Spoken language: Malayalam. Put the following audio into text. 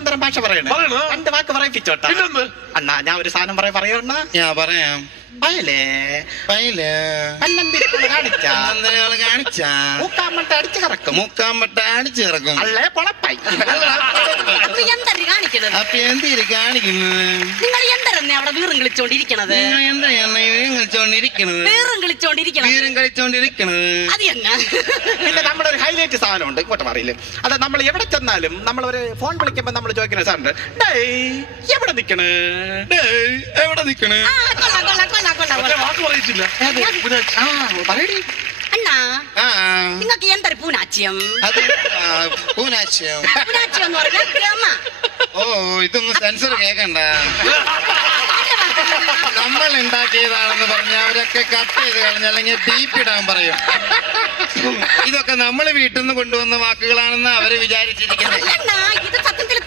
ഒന്നാന്തരം ഭാഷ പറയണേ. രണ്ട് വാക്ക് പറയിപ്പിച്ചോട്ടാ. അണ്ണാ ഞാൻ ഒരു സാധനം പറയണ. ഞാൻ പറയാം. പയലേ പൈല് പല്ലന്തിരിക്കുള്ള കാണിച്ചാ കാണിച്ചാ മൂക്കാമ്പട്ട അടിച്ചു കറക്കും. മുക്കാമ്പട്ട അടിച്ചു കിടക്കും. അല്ലേ പൊളപ്പായി. അപ്പൊ എന്തര് കാണിക്കുന്നത്? അപ്പൊ എന്തിരി കാണിക്കുന്നത്? നിങ്ങൾ എന്തരന്നെ അവിടെ വീറും കളിച്ചോണ്ടിരിക്കണത്? നിങ്ങൾ എന്താണ് വീരും കളിച്ചോണ്ടിരിക്കണത്? വീറും കളിച്ചോണ്ടിരിക്കണത് വീരും കളിച്ചോണ്ടിരിക്കണത് അത് തന്നെ. പിന്നെ നമ്മുടെ ഒരു ഹൈലൈറ്റ് സാധനമുണ്ട്, ഇങ്ങോട്ട് മാറിയില്ലേ. അത് നമ്മൾ എവിടെ ചെന്നാലും നമ്മളൊരു ഫോൺ വിളിക്കുമ്പോ നമ്മൾ ചോദിക്കുന്ന സാറുണ്ട്, എവിടെ നിക്കണ്? എവിടെ നിക്കണ്? ആ, കൊള്ളാം, കൊള്ളാം, കൊള്ളാം, കൊള്ളാം, കൊള്ളാം. പറയടി. അണ്ണാ ആ നിങ്ങക്ക് എന്തൊരു പൂനാച്യം? അത് പൂനാശ്യം. പൂനാച്യം എന്ന് പറഞ്ഞാൽ ഗമ. ഓ ഇതൊന്നും സെൻസർ കേക്കണ്ട. നമ്മൾ ഉണ്ടാക്കിയതാണെന്ന് പറഞ്ഞ അവരൊക്കെ കട്ട് ചെയ്ത് കളഞ്ഞ അല്ലെങ്കിൽ ഡീപ്പിടാൻ പറയും. ഇതൊക്കെ നമ്മൾ വീട്ടിൽ നിന്ന് കൊണ്ടുവന്ന വാക്കുകളാണെന്ന് അവര് വിചാരിച്ചിരിക്കുന്നത്. അണ്ണാ ഇത് സത്യത്തിൽ